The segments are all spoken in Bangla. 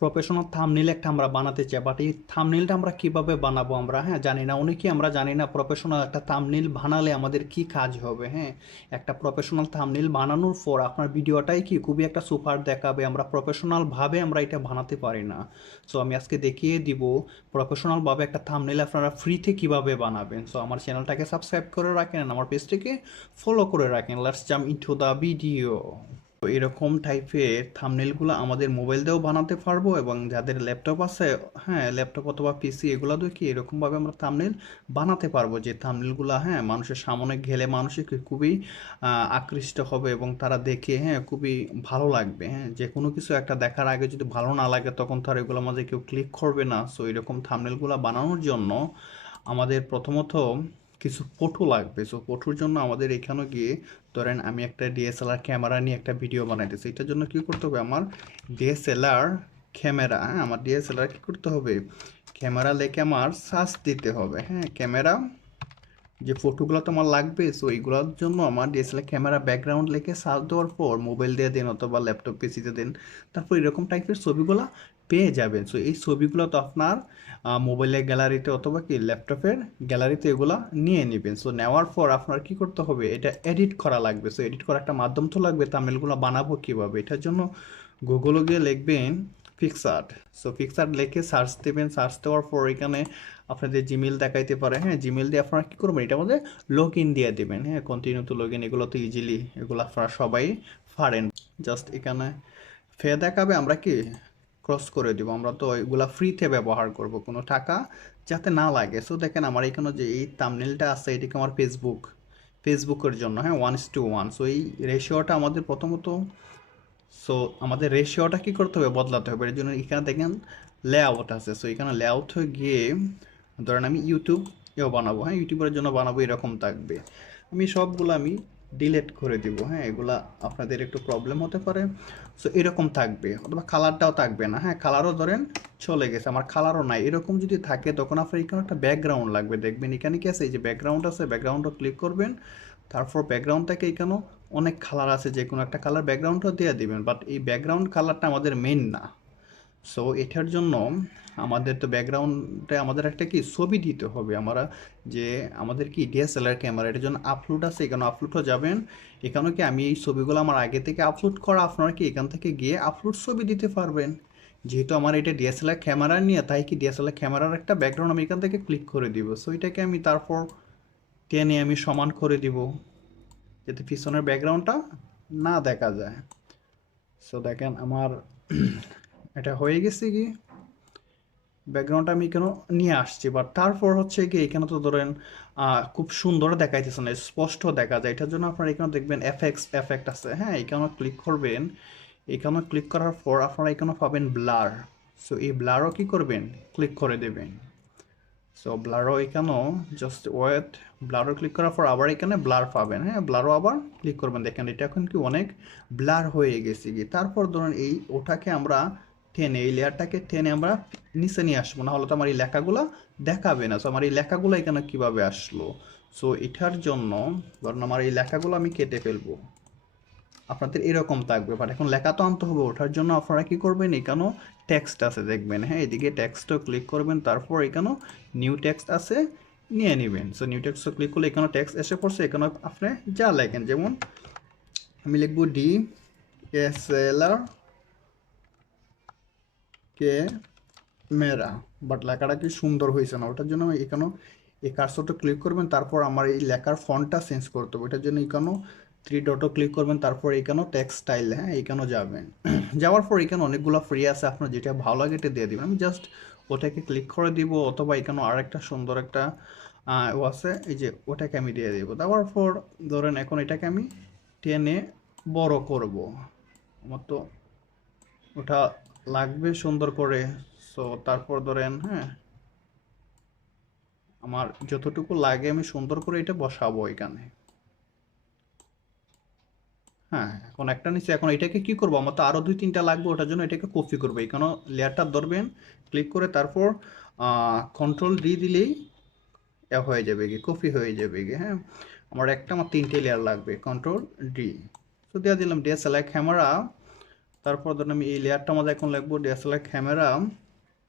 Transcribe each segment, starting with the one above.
প্রফেশনাল থাম্বনেল একটা আমরা বানাতে চাই, বাট এই থাম্বনেলটা আমরা কিভাবে বানাবো আমরা জানি না, অনেকেই আমরা জানি না প্রফেশনাল একটা থাম্বনেল বানালে আমাদের কি কাজ হবে। একটা প্রফেশনাল থাম্বনেল বানানোর পর আপনার ভিডিওটাই কি খুবই একটা সুপার দেখাবে, আমরা প্রফেশনালভাবে আমরা এটা বানাতে পারি না। সো আমি আজকে দেখিয়ে দিব প্রফেশনালভাবে একটা থাম্বনেল আপনারা ফ্রিতে কিভাবে বানাবেন। সো আমার চ্যানেলটাকে সাবস্ক্রাইব করে রাখেন, আমার পেজটিকে ফলো করে রাখেন। Let's jump into the video. তো এরকম টাইপের থাম্বনেলগুলো আমাদের মোবাইল দিয়েও বানাতে পারবো, এবং যাদের ল্যাপটপ আছে, ল্যাপটপ অথবা পিসি, এগুলো দিয়ে কি এরকমভাবে আমরা থাম্বনেল বানাতে পারবো, যে থাম্বনেলগুলো মানুষের সামনে গেলে মানুষের খুবই আকৃষ্ট হবে এবং তারা দেখে খুবই ভালো লাগবে। যে কোনো কিছু একটা দেখার আগে যদি ভালো না লাগে তখন তো আর এগুলো মাঝে কেউ ক্লিক করবে না। সো এরকম থাম্বনেলগুলো বানানোর জন্য আমাদের প্রথমত কিছু ফটো লাগবে। সো ফটোর জন্য আমাদের এখানে গিয়ে, ধরেন আমি একটা ডিএসএলআর ক্যামেরা নিয়ে একটা ভিডিও বানাইতেছি, এটার জন্য কী করতে হবে, আমার ডিএসএলআর ক্যামেরা, আমার ডিএসএলআর কী করতে হবে, ক্যামেরা লেখে আমার সার্চ দিতে হবে। ক্যামেরা যে ফটোগুলো তো আমার লাগবে, সো এইগুলোর জন্য আমার ডিএসএলআর ক্যামেরা ব্যাকগ্রাউন্ড লিখে সার্চ দেওয়ার পর মোবাইল দিয়ে দেন অথবা ল্যাপটপ পিসিতে দেন, তারপর এরকম টাইপের ছবিগুলো পেয়ে যাবেন। সো এই ছবিগুলো তো আপনার মোবাইলের গ্যালারিতে অথবা কি ল্যাপটপের গ্যালারিতে এগুলো নিয়ে নেবেন। সো নেওয়ার পর আপনার কি করতে হবে, এটা এডিট করা লাগবে। সো এডিট করার একটা মাধ্যম তো লাগবে, থাম্বনেলগুলো বানাবো কীভাবে, এটার জন্য গুগলে গিয়ে লিখবেন পিক্সআর্ট। সো পিক্সআর্ট লিখে সার্চ দেবেন, সার্চ দেওয়ার পর এখানে আপনাদের জিমেল দেখাইতে পারে। জিমেল দিয়ে আপনারা কী করবেন, এটার মধ্যে লগ ইন দিয়ে দেবেন। কন্টিনিউ টু লগ ইন, এগুলো তো ইজিলি এগুলো আপনারা সবাই পারেন। জাস্ট এখানে দেখাবে, আমরা কি ক্রস করে দিব, আমরা তো এগুলা ফ্রিতে ব্যবহার করব, কোনো টাকা যাতে না লাগে। সো দেখেন আমার এখানে যে এই থাম্বনেলটা আছে, এটাকে আমার ফেসবুকের জন্য 1:1। সো এই রেশিওটা আমাদের প্রথমত, সো আমাদের রেশিওটা কী করতে হবে, বদলাতে হবে। এর জন্য এখানে দেখেন লেআউট আছে। সো এখানে লেআউট হয়ে গিয়ে, ধরেন আমি ইউটিউবেও বানাবো, ইউটিউবের জন্য বানাবো, এরকম থাকবে। আমি সবগুলো ডিলেট করে দিব। এগুলা আপনাদের একটু প্রবলেম হতে পারে। সো এরকম থাকবে, অথবা কালারটাও থাকবে না। কালারও ধরেন চলে গেছে, আমার কালারও নাই, এরকম যদি থাকে তখন আপনার এখানে একটা ব্যাকগ্রাউন্ড লাগবে। দেখবেন এখানে কি আছে, এই যে ব্যাকগ্রাউন্ড আছে, ব্যাকগ্রাউন্ডও ক্লিক করবেন। তারপর ব্যাকগ্রাউন্ড থেকে এখানেও অনেক কালার আছে, যে কোনো একটা কালার ব্যাকগ্রাউন্ডও দিয়ে দিবেন, বাট এই ব্যাকগ্রাউন্ড কালারটা আমাদের মেন না। সো এটার জন্য আমাদের তো ব্যাকগ্রাউন্ডে আমাদের একটা কি ছবি দিতে হবে। আমরা যে আমাদের কি ডিএসএলআর ক্যামেরা, এটার জন্য আপলোড আছে, এখানে আপলোডও যাবেন। এখানেও কি আমি এই ছবিগুলো আমার আগে থেকে আপলোড করা, আপনারা কি এখান থেকে গিয়ে আপলোড ছবি দিতে পারবেন। যেহেতু আমার এটা ডিএসএলআর ক্যামেরা নিয়ে, তাই কি ডিএসএলআর ক্যামেরার একটা ব্যাকগ্রাউন্ড আমি এখান থেকে ক্লিক করে দিব। সো এটাকে আমি তারপর টেনে আমি সমান করে দিব, যাতে পিছনের ব্যাকগ্রাউন্ডটা না দেখা যায়। সো দেখেন আমার এটা হয়ে গেছে কি, ব্যাকগ্রাউন্ডটা আমি কেন নিয়ে আসছি, বাট তারপর হচ্ছে কি এখানে তো ধরেন খুব সুন্দর দেখাইতেছে না, স্পষ্ট দেখা যায়। এটার জন্য আপনারা এখানে দেখবেন এফেক্ট আছে। এখানে ক্লিক করবেন, এখানে ক্লিক করার পর আপনারা এখানে পাবেন ব্লার। সো এই ব্লারও কি করবেন, ক্লিক করে দেবেন। সো ব্লারও এখানেও জাস্ট ওয়েট, ব্লারও ক্লিক করার পর আবার এখানে ব্লার পাবেন। ব্লারও আবার ক্লিক করবেন। দেখেন এটা এখন কি অনেক ব্লার হয়ে গেছে কি। তারপর ধরুন ওটাকে আমরা টেনে, এই লেয়ারটাকে টেনে আমরা নিচে নিয়ে আসবো, না হলে তো আমার এই লেখাগুলো দেখাবে না। সো আমার এই লেখাগুলো এখানে কিভাবে আসলো, সো এটার জন্য ধরুন আমার এই লেখাগুলো আমি কেটে ফেলবো, আপনাদের এরকম থাকবে। বাট এখন লেখা তো আনতে হবে, ওঠার জন্য আপনারা কি করবেন, এখানেও টেক্সট আছে দেখবেন। এদিকে টেক্সটও ক্লিক করবেন, তারপর এখানেও নিউ টেক্সট আছে, নিয়ে নেবেন। সো নিউ টেক্সটও ক্লিক করলে এখানেও টেক্সট এসে পড়ছে। এখানে আপনি যা লেখেন, যেমন আমি লিখবো DSLR ক্যামেরা, বাট লেখাটা কি সুন্দর হয়েছে না, ওটার জন্য এখানেও এই কার্সরটা ক্লিক করবেন। তারপর আমার এই লেখার ফন্টটা চেঞ্জ করতে হবে, এটার জন্য এখানেও 3 ডটও ক্লিক করবেন। তারপর এখানেও টেক্সট স্টাইল, এখানেও যাবেন। যাওয়ার পর এখানে অনেকগুলো ফ্রি আছে, আপনার যেটা ভালো লাগে এটা দিয়ে দিবেন। আমি জাস্ট ওটাকে ক্লিক করে দিব, অথবা এখানেও আরেকটা সুন্দর একটা ও আছে, এই যে ওটাকে আমি দিয়ে দিব। দেওয়ার পর ধরেন এখন এটাকে আমি টেনে বড় করব, আমার তো ওটা লাগবে সুন্দর করে। সো তারপর ধরেন আমার যতটুকু লাগে আমি সুন্দর করে এটা বসাবো এখানে। এখন একটা নিচে, এখন এটাকে কি করবো, আমার তো আরো 2-3টা লাগবে, ওটার জন্য এটাকে কপি করবো। এখানে লেয়ারটা ধরবেন, ক্লিক করে তারপর কন্ট্রোল D দিলেই হয়ে যাবে কি, কপি হয়ে যাবে কি। আমার 3টে লেয়ার লাগবে, কন্ট্রোল D। তো দিয়ে দিলাম ডিএসএলআর ক্যামেরা। তারপর ধরুন আমি এই লেয়ারটা মধ্যে এখন লিখবো ডিএসএলআর ক্যামেরা।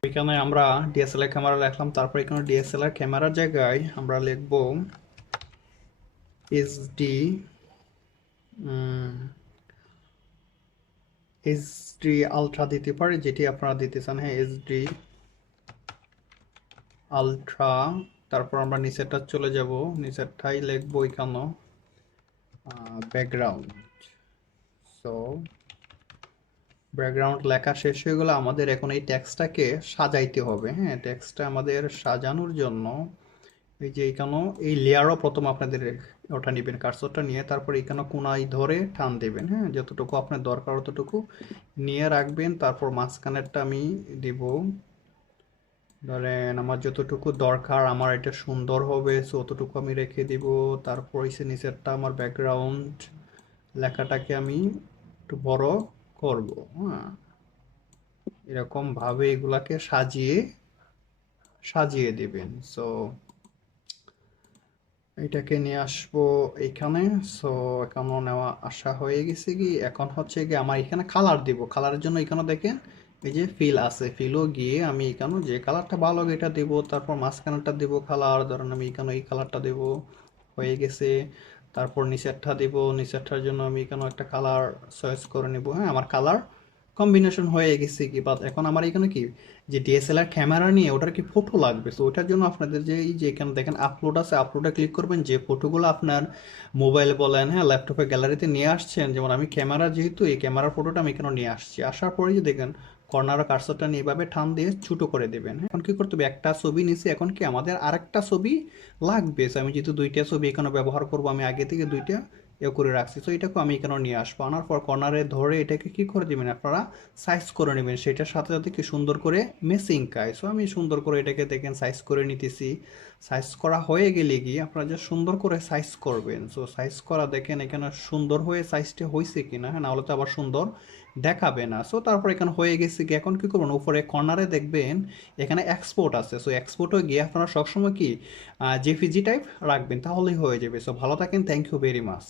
এখানে আমরা ডিএসএলআর ক্যামেরা লিখলাম, তারপর এখানে ডিএসএলআর ক্যামেরার জায়গায় আমরা লিখবো এইচডি এইচডি আলট্রা দিতে পারে, যেটি আপনারা দিতে চান। হ্যাঁ, এইচডি আলট্রা। তারপর আমরা নিচেরটা চলে যাব, নিচেরটাই লিখবো এখানে ব্যাকগ্রাউন্ড। সো ব্যাকগ্রাউন্ড লেখা শেষ হয়ে গেলে আমাদের এখন এই টেক্সটটাকে সাজাইতে হবে। হ্যাঁ, টেক্সটটা আমাদের সাজানোর জন্য এই যে এখানেও এই লেয়ারও প্রথম আপনাদের ওটা নেবেন, কার্সরটা নিয়ে তারপর এখানে কোনায় ধরে টান দেবেন। হ্যাঁ, যতটুকু আপনার দরকার ততটুকু নিয়ে রাখবেন। তারপর মাঝখানেরটা আমি দিব, ধরেন আমার যতটুকু দরকার, আমার এটা সুন্দর হবে সো অতটুকু আমি রেখে দিব। তারপর এসে নিচেরটা আমার ব্যাকগ্রাউন্ড লেখাটাকে আমি একটু বড় করব। হ্যাঁ, এরকম ভাবে এগুলাকে সাজিয়ে সাজিয়ে দিবেন। সো এটাকে নিয়ে আসবো এইখানে। সো এখানে নেওয়া আসা হয়ে গেছে কি, এখন হচ্ছে কি আমার এখানে কালার দিব। কালারের জন্য এখানে দেখেন এই যে ফিল আছে, ফিলও গিয়ে আমি এখানে যে কালারটা ভালো লাগে এটা দেবো। তারপর মাঝখানেরটা দেবো কালার, ধরেন আমি এখানে এই কালারটা দেবো, হয়ে গেছে। তারপর নিচেরটা দেব, নিচেরটার জন্য আমি এখানে একটা কালার চয়েস করে নেব। হ্যাঁ, আমার কালার কম্বিনেশন হয়ে গেছে কি, বাট এখন আমার এখানে কি যে ডিএসএলআর ক্যামেরা নিয়ে ওটার কি ফটো লাগবে। তো ওটার জন্য আপনাদের যে এই যে এখানে দেখেন আপলোড আছে, আপলোডে ক্লিক করবেন। যে ফটোগুলো আপনার মোবাইল বলেন, হ্যাঁ, ল্যাপটপে গ্যালারিতে নিয়ে আসছেন, যেমন আমি ক্যামেরা, যেহেতু এই ক্যামেরার ফটোটা আমি এখানে নিয়ে আসছি, আসার পরে যে দেখেন কর্নার কার্সরটা নিয়ে এভাবে টান দিয়ে ছোটো করে দেবেন। হ্যাঁ, এখন কি করতে হবে, একটা ছবি নিছি, এখন কি আমাদের আরেকটা ছবি লাগবে। So আমি যেহেতু দুইটা ছবি এখানে ব্যবহার করব, আমি আগে থেকে দুইটা করে রাখছি। তো এটাকে আমি এখানে নিয়ে আসবো, আনার পর কর্নারে ধরে এটাকে কি করে দিবেন আপনারা, সাইজ করে নেবেন। সেটার সাথে সাথে কি সুন্দর করে মেসিং কাজ। সো আমি সুন্দর করে এটাকে দেখেন সাইজ করে নিতেছি। সাইজ করা হয়ে গেলে গিয়ে আপনারা যে সুন্দর করে সাইজ করবেন। সো সাইজ করা দেখেন এখানে সুন্দর হয়ে সাইজটা হয়েছে কিনা, হ্যাঁ, নাহলে তো আবার সুন্দর দেখাবে না। সো তারপর এখানে হয়ে গেছে কি, এখন কি করবেন, উপরে কর্নারে দেখবেন এখানে এক্সপোর্ট আছে। সো এক্সপোর্টে গিয়ে আপনারা সবসময় কি জেপিজি টাইপ রাখবেন, তাহলেই হয়ে যাবে। সো ভালো থাকেন, থ্যাংক ইউ ভেরি মাচ।